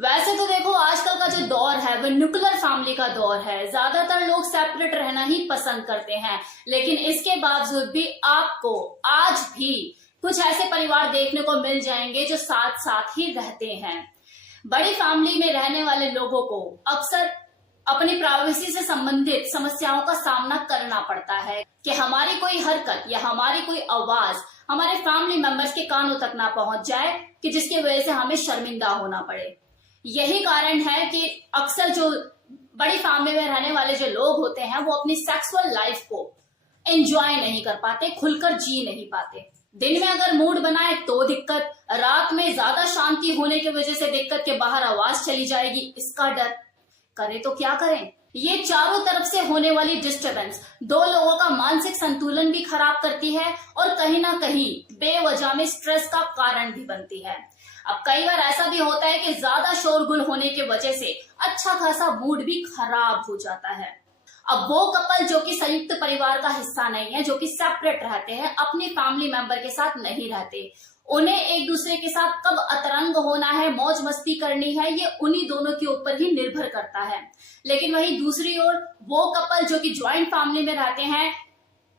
वैसे तो देखो आजकल का जो दौर है वो न्यूक्लियर फैमिली का दौर है। ज्यादातर लोग सेपरेट रहना ही पसंद करते हैं, लेकिन इसके बावजूद भी आपको आज भी कुछ ऐसे परिवार देखने को मिल जाएंगे जो साथ साथ ही रहते हैं। बड़ी फैमिली में रहने वाले लोगों को अक्सर अपनी प्राइवेसी से संबंधित समस्याओं का सामना करना पड़ता है कि हमारी कोई हरकत या हमारी कोई आवाज हमारे फैमिली मेंबर्स के कानों तक ना पहुंच जाए कि जिसकी वजह से हमें शर्मिंदा होना पड़े। यही कारण है कि अक्सर जो बड़ी फैमिली में रहने वाले जो लोग होते हैं वो अपनी सेक्सुअल लाइफ को एंजॉय नहीं कर पाते, खुलकर जी नहीं पाते। दिन में अगर मूड बनाए तो दिक्कत, रात में ज्यादा शांति होने की वजह से दिक्कत के बाहर आवाज चली जाएगी इसका डर। करें तो क्या करें? ये चारों तरफ से होने वाली डिस्टरबेंस दो लोगों का मानसिक संतुलन भी खराब करती है और कहीं ना कहीं बेवजह में स्ट्रेस का कारण भी बनती है। अब कई बार ऐसा भी होता है कि ज्यादा शोरगुल होने की वजह से अच्छा खासा मूड भी खराब हो जाता है। अब वो कपल जो कि संयुक्त परिवार का हिस्सा नहीं है, जो कि सेपरेट रहते हैं, अपनी फैमिली मेंबर के साथ नहीं रहते, उन्हें एक दूसरे के साथ कब अतरंग होना है, मौज मस्ती करनी है, ये उन्हीं दोनों के ऊपर ही निर्भर करता है। लेकिन वहीं दूसरी ओर वो कपल जो कि ज्वाइंट फैमिली में रहते हैं,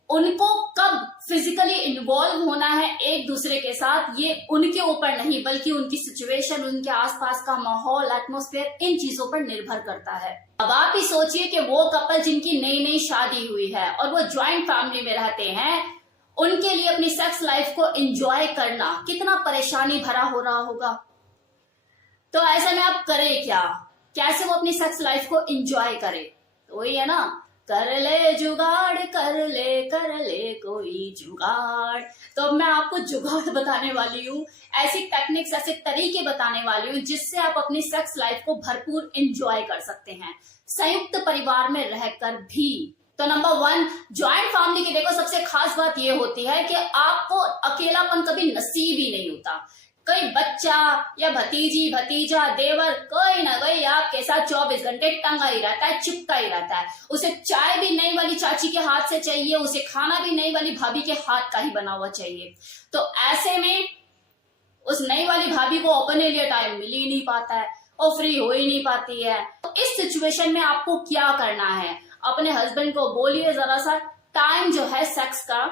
उनको कब फिजिकली इन्वॉल्व होना है एक दूसरे के साथ, ये उनके ऊपर नहीं बल्कि उनकी सिचुएशन, उनके आसपास का माहौल, एटमॉस्फेयर, इन चीजों पर निर्भर करता है। अब आप ही सोचिए कि वो कपल जिनकी नई नई शादी हुई है और वो ज्वाइंट फैमिली में रहते हैं, उनके लिए अपनी सेक्स लाइफ को एंजॉय करना कितना परेशानी भरा हो रहा होगा। तो ऐसे में आप करें क्या, कैसे वो अपनी सेक्स लाइफ को एंजॉय करे? तो वही है ना, कर ले जुगाड़, कर ले कोई जुगाड़। तो अब मैं आपको जुगाड़ बताने वाली हूँ, ऐसी टेक्निक्स, ऐसे तरीके बताने वाली हूँ जिससे आप अपनी सेक्स लाइफ को भरपूर एंजॉय कर सकते हैं संयुक्त परिवार में रहकर भी। तो नंबर 1, ज्वाइंट फैमिली की देखो सबसे खास बात ये होती है कि आपको अकेलापन कभी नसीब ही नहीं होता। कोई बच्चा या भतीजी, भतीजा, देवर, कोई ना कोई आपके साथ 24 घंटे टंगा ही रहता है, चिपका ही रहता है। उसे चाय भी नई वाली चाची के हाथ से चाहिए, उसे खाना भी नई वाली भाभी के हाथ का ही बना हुआ चाहिए। तो ऐसे में उस नई वाली भाभी को अपने लिए टाइम मिल ही नहीं पाता है और फ्री हो ही नहीं पाती है। तो इस सिचुएशन में आपको क्या करना है? अपने हस्बैंड को बोलिए जरा सा टाइम जो है सेक्स का,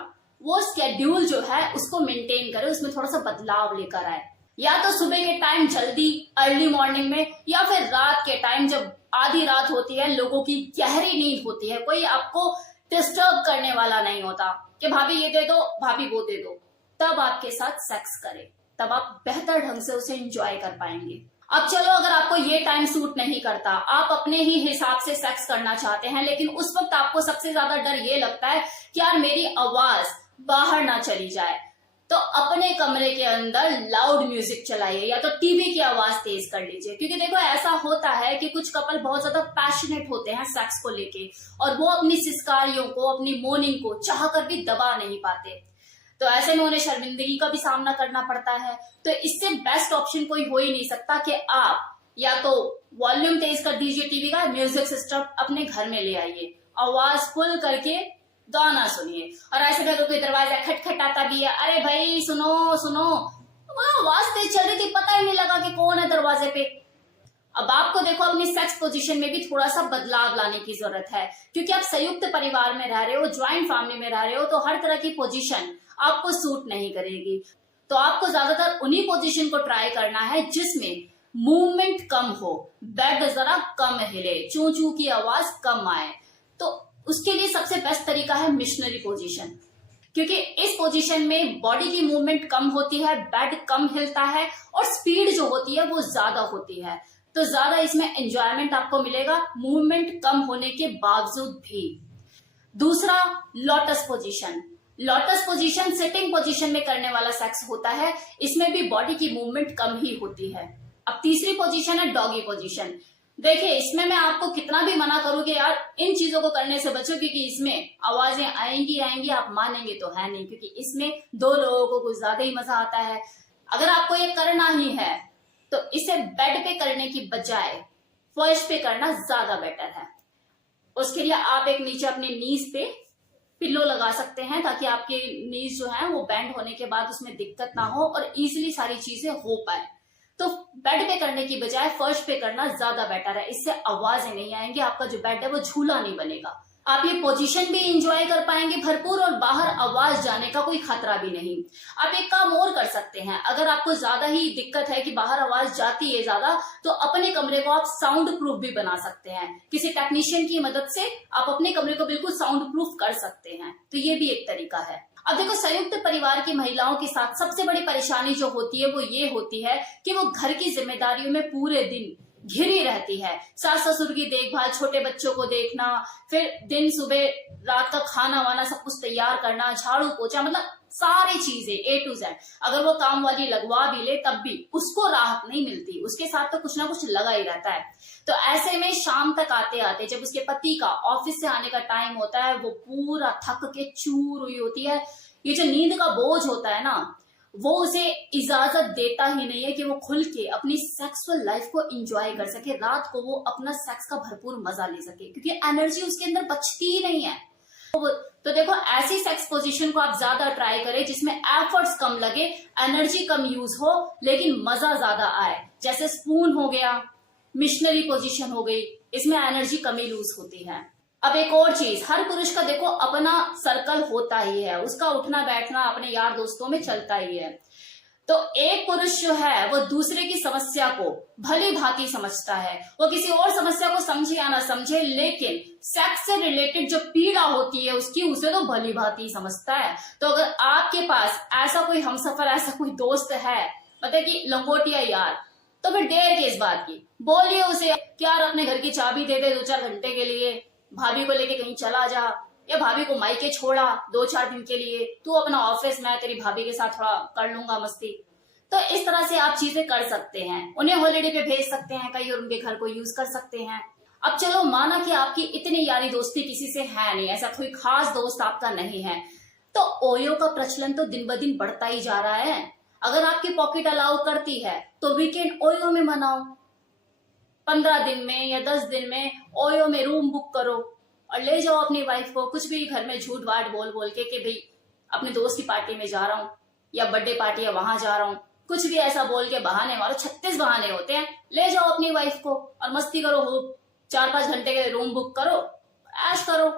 वो स्केड्यूल जो है उसको मेंटेन करे, उसमें थोड़ा सा बदलाव लेकर आए। या तो सुबह के टाइम जल्दी अर्ली मॉर्निंग में, या फिर रात के टाइम जब आधी रात होती है, लोगों की गहरी नींद होती है, कोई आपको डिस्टर्ब करने वाला नहीं होता कि भाभी ये दे दो, भाभी वो दे दो, तब आपके साथ सेक्स करे, तब आप बेहतर ढंग से उसे एंजॉय कर पाएंगे। अब चलो, अगर आपको ये टाइम सूट नहीं करता, आप अपने ही हिसाब से सेक्स करना चाहते हैं, लेकिन उस वक्त आपको सबसे ज्यादा डर ये लगता है कि यार मेरी आवाज बाहर ना चली जाए, तो अपने कमरे के अंदर लाउड म्यूजिक चलाइए या तो टीवी की आवाज तेज कर लीजिए। क्योंकि देखो ऐसा होता है कि कुछ कपल बहुत ज्यादा पैशनेट होते हैं सेक्स को लेके, और वो अपनी सिसकारियों को, अपनी मोर्निंग को चाह कर भी दबा नहीं पाते। तो ऐसे में उन्हें शर्मिंदगी का भी सामना करना पड़ता है। तो इससे बेस्ट ऑप्शन कोई हो ही नहीं सकता कि आप या तो वॉल्यूम तेज कर दीजिए टीवी का, म्यूजिक सिस्टम अपने घर में ले आइए, आवाज फुल करके गाना सुनिए। और ऐसे में अगर कोई दरवाजा खटखटाता भी है, अरे भाई सुनो सुनो, आवाज तेज चल रही थी, पता ही नहीं लगा कि कौन है दरवाजे पे। अब आपको देखो अपनी सेक्स पोजीशन में भी थोड़ा सा बदलाव लाने की जरूरत है, क्योंकि आप संयुक्त परिवार में रह रहे हो, ज्वाइंट फैमिली में रह रहे हो, तो हर तरह की पोजीशन आपको सूट नहीं करेगी। तो आपको ज्यादातर उन्हीं पोजीशन को ट्राई करना है जिसमें मूवमेंट कम हो, बेड जरा कम हिले, चू चू की आवाज कम आए। तो उसके लिए सबसे बेस्ट तरीका है मिशनरी पोजीशन, क्योंकि इस पोजीशन में बॉडी की मूवमेंट कम होती है, बेड कम हिलता है और स्पीड जो होती है वो ज्यादा होती है। तो ज्यादा इसमें एंजॉयमेंट आपको मिलेगा मूवमेंट कम होने के बावजूद भी। दूसरा, lotus position. Lotus position sitting position में करने वाला सेक्स होता है, इसमें भी बॉडी की मूवमेंट कम ही होती है। अब तीसरी पोजीशन है डॉगी पोजीशन। देखिए इसमें मैं आपको कितना भी मना करूं कि यार इन चीजों को करने से बचो, क्योंकि इसमें आवाजें आएंगी, आप मानेंगे तो है नहीं, क्योंकि इसमें दो लोगों को कुछ ज्यादा ही मजा आता है। अगर आपको ये करना ही है तो इसे बेड पे करने की बजाय फर्श पे करना ज्यादा बेटर है। उसके लिए आप एक नीचे अपने नीज पे पिल्लो लगा सकते हैं, ताकि आपके नीज जो है वो बेंड होने के बाद उसमें दिक्कत ना हो और इजीली सारी चीजें हो पाए। तो बेड पे करने की बजाय फर्श पे करना ज्यादा बेटर है। इससे आवाजें नहीं आएंगी, आपका जो बेड है वो झूला नहीं बनेगा, आप ये पोजीशन भी इंजॉय कर पाएंगे भरपूर और बाहर आवाज जाने का कोई खतरा भी नहीं। आप एक काम और कर सकते हैं, अगर आपको ज्यादा ही दिक्कत है कि बाहर आवाज जाती है ज्यादा, तो अपने कमरे को आप साउंड प्रूफ भी बना सकते हैं। किसी टेक्नीशियन की मदद से आप अपने कमरे को बिल्कुल साउंड प्रूफ कर सकते हैं, तो ये भी एक तरीका है। अब देखो, संयुक्त परिवार की महिलाओं के साथ सबसे बड़ी परेशानी जो होती है वो ये होती है कि वो घर की जिम्मेदारियों में पूरे दिन घिरी रहती है। सास ससुर की देखभाल, छोटे बच्चों को देखना, फिर दिन सुबह रात का खाना वाना सब कुछ तैयार करना, झाड़ू पोछा, मतलब सारी चीजें A to Z। अगर वो काम वाली लगवा भी ले तब भी उसको राहत नहीं मिलती, उसके साथ तो कुछ ना कुछ लगा ही रहता है। तो ऐसे में शाम तक आते आते जब उसके पति का ऑफिस से आने का टाइम होता है, वो पूरा थक के चूर हुई होती है। ये जो नींद का बोझ होता है ना, वो उसे इजाजत देता ही नहीं है कि वो खुल के अपनी सेक्सुअल लाइफ को एंजॉय कर सके, रात को वो अपना सेक्स का भरपूर मजा ले सके, क्योंकि एनर्जी उसके अंदर बचती ही नहीं है। तो देखो, ऐसी सेक्स पोजीशन को आप ज्यादा ट्राई करें जिसमें एफर्ट्स कम लगे, एनर्जी कम यूज हो, लेकिन मजा ज्यादा आए। जैसे स्पून हो गया, मिशनरी पोजीशन हो गई, इसमें एनर्जी कम ही लूज होती है। अब एक और चीज, हर पुरुष का देखो अपना सर्कल होता ही है, उसका उठना बैठना अपने यार दोस्तों में चलता ही है। तो एक पुरुष जो है वो दूसरे की समस्या को भली भांति समझता है, वो किसी और समस्या को समझे या ना समझे, लेकिन सेक्स से रिलेटेड जो पीड़ा होती है उसकी, उसे तो भली भांति समझता है। तो अगर आपके पास ऐसा कोई हमसफर, ऐसा कोई दोस्त है, मतलब कि लंगोटिया यार, तो फिर देर किस बात की, बोलिए उसे कि यार अपने घर की चाबी दे दे 2-4 घंटे के लिए, भाभी को लेके कहीं चला जा, या भाभी को मायके छोड़ा 2-4 दिन के लिए, तू अपना ऑफिस, मैं तेरी भाभी के साथ थोड़ा कर लूंगा मस्ती। तो इस तरह से आप चीजें कर सकते हैं, उन्हें हॉलिडे पे भेज सकते हैं कहीं और उनके घर को यूज कर सकते हैं। अब चलो, माना कि आपकी इतनी यारी दोस्ती किसी से है नहीं, ऐसा कोई खास दोस्त आपका नहीं है, तो ओयो का प्रचलन तो दिन ब दिन बढ़ता ही जा रहा है। अगर आपकी पॉकेट अलाउ करती है तो वीकेंड ओयो में मनाओ, 15 दिन में या 10 दिन में ओयो में रूम बुक करो और ले जाओ अपनी वाइफ को। कुछ भी घर में झूठ वाट बोल बोल के कि भाई अपने दोस्त की पार्टी में जा रहा हूँ या बर्थडे पार्टी है वहां जा रहा हूँ, कुछ भी ऐसा बोल के बहाने मारो, 36 बहाने होते हैं। ले जाओ अपनी वाइफ को और मस्ती करो, हो 4-5 घंटे के रूम बुक करो, ऐश करो।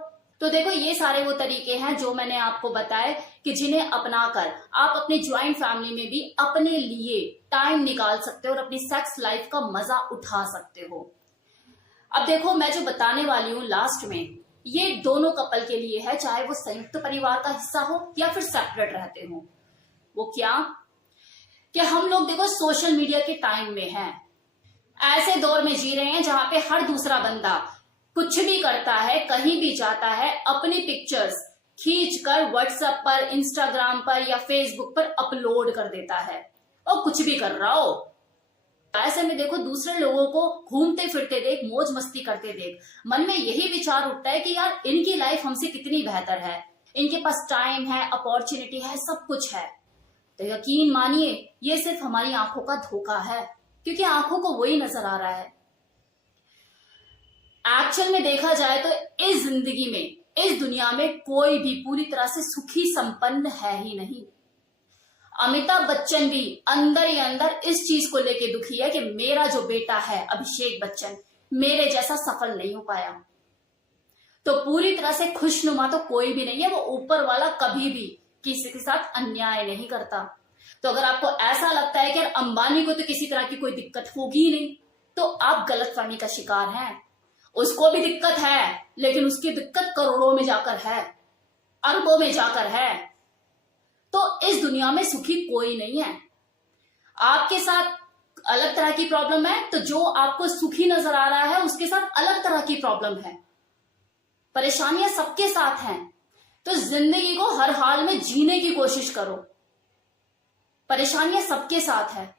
तो देखो, ये सारे वो तरीके हैं जो मैंने आपको बताए कि जिन्हें अपनाकर आप अपनी ज्वाइंट फैमिली में भी अपने लिए टाइम निकाल सकते हो और अपनी सेक्स लाइफ का मजा उठा सकते हो। अब देखो, मैं जो बताने वाली हूँ लास्ट में, ये दोनों कपल के लिए है, चाहे वो संयुक्त परिवार का हिस्सा हो या फिर सेपरेट रहते हो। वो क्या कि हम लोग देखो सोशल मीडिया के टाइम में हैं, ऐसे दौर में जी रहे हैं जहां पे हर दूसरा बंदा कुछ भी करता है, कहीं भी जाता है, अपनी पिक्चर्स खींचकर व्हाट्सएप पर, इंस्टाग्राम पर या फेसबुक पर अपलोड कर देता है, और कुछ भी कर रहा हो। ऐसे में देखो, दूसरे लोगों को घूमते फिरते देख, मौज मस्ती करते देख, मन में यही विचार उठता है कि यार इनकी लाइफ हमसे कितनी बेहतर है, इनके पास टाइम है, अपॉर्चुनिटी है, सब कुछ है। तो यकीन मानिए, ये सिर्फ हमारी आंखों का धोखा है, क्योंकि आंखों को वही नजर आ रहा है। एक्चुअल में देखा जाए तो इस जिंदगी में, इस दुनिया में कोई भी पूरी तरह से सुखी संपन्न है ही नहीं। अमिताभ बच्चन भी अंदर ही अंदर इस चीज को लेके दुखी है कि मेरा जो बेटा है अभिषेक बच्चन, मेरे जैसा सफल नहीं हो पाया। तो पूरी तरह से खुशनुमा तो कोई भी नहीं है, वो ऊपर वाला कभी भी किसी के साथ अन्याय नहीं करता। तो अगर आपको ऐसा लगता है कि यार अंबानी को तो किसी तरह की कोई दिक्कत होगी ही नहीं, तो आप गलतफहमी का शिकार हैं। उसको भी दिक्कत है, लेकिन उसकी दिक्कत करोड़ों में जाकर है, अरबों में जाकर है। तो इस दुनिया में सुखी कोई नहीं है। आपके साथ अलग तरह की प्रॉब्लम है, तो जो आपको सुखी नजर आ रहा है उसके साथ अलग तरह की प्रॉब्लम है। परेशानियां सबके साथ हैं, तो जिंदगी को हर हाल में जीने की कोशिश करो। परेशानियां सबके साथ है।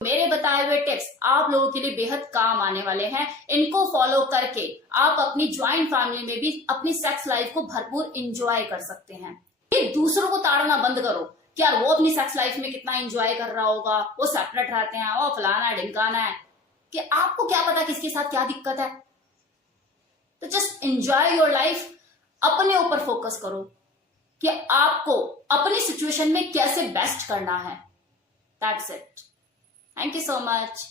मेरे बताए हुए टिप्स आप लोगों के लिए बेहद काम आने वाले हैं। इनको फॉलो करके आप अपनी ज्वाइंट फैमिली में भी अपनी सेक्स लाइफ को भरपूर एंजॉय कर सकते हैं। ये दूसरों को ताड़ना बंद करो कि यार वो अपनी सेक्स लाइफ में कितना एंजॉय कर रहा होगा, वो सेपरेट रहते हैं, वो फलाना है ढिमकाना है, कि आपको क्या पता किसके साथ क्या दिक्कत है। तो जस्ट एंजॉय योर लाइफ, अपने ऊपर फोकस करो कि आपको अपनी सिचुएशन में कैसे बेस्ट करना है। That's it. Thank you so much.